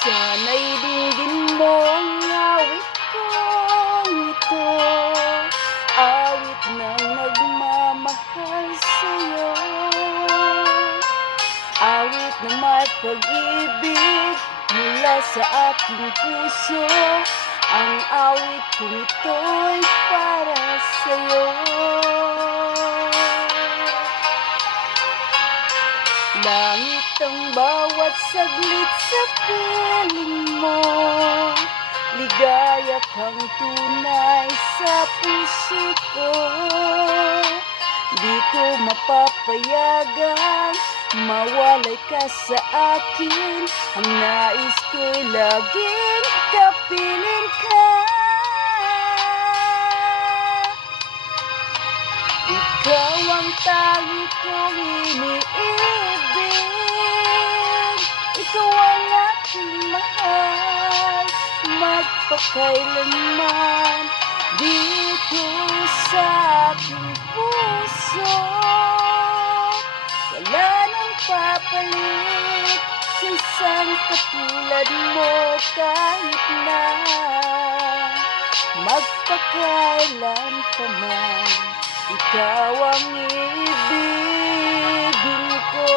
Sana'y dinggin mo ang awit kong ito, awit ng nagmamahal sa'yo, awit na may pag-ibig mula sa aking puso. Ang awit kong ito'y para sa'yo. Langit ang bawat saglit sa piling mo, ligaya kang tunay sa puso ko. Di ko mapapayagang mawalay ka sa akin, ang nais ko'y laging kapiling ka. Ikaw ang tangi kong iniibig, ikaw ang aking mahal, magpakailanman dito sa aking puso. Wala nang papalit sa isang katulad mo, kahit na magpakailan pa man. Ikaw ang ibigin ko.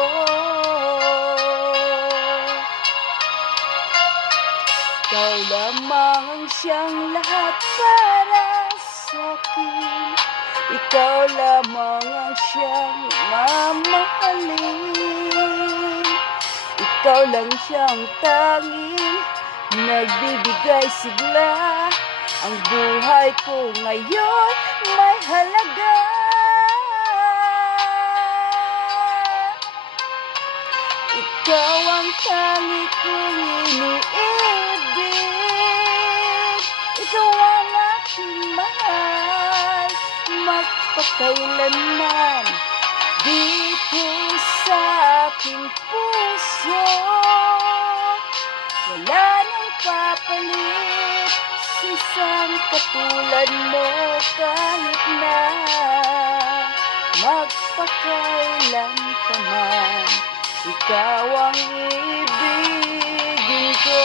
Ikaw lamang ang siyang lahat para sa'kin, ikaw lamang ang siyang mamahalin. Ikaw lang siyang tanging nagbibigay sigla, ang buhay ko ngayon may halaga. Ikaw ang tangi kong iniibig, ikaw ang aking mahal, magpakailanman dito sa aking puso. Wala nang papalit sa isang katulad mo, kahit na magpakailan pa man. Ikaw ang ibigin ko.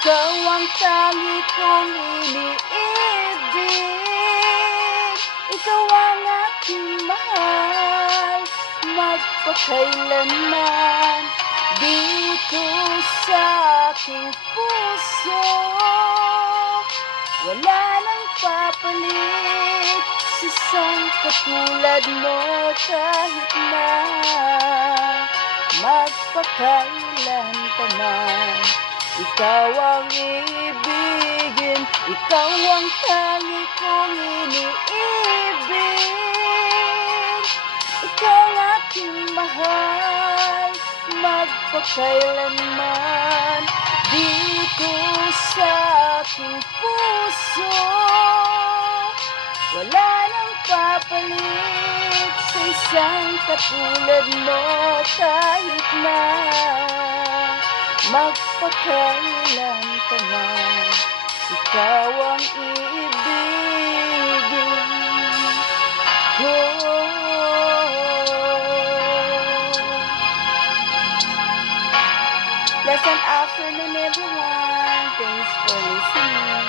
Ikaw ang tangi kong iniibig, ikaw ang aking mahal, magpakailanman dito sa aking puso. Wala nang papalit sa isang katulad mo, kahit na magpakailan pa man. Ikaw ang ibigin, ikaw ang tangi kong iniibig, ikaw ang aking mahal, magpakailanman dito sa aking puso. Wala nang papalit sa isang katulad mo, kahit na magpakailan pa man. Ikaw ang iibigin ko. Pleasant afternoon, everyone. Thanks for listening.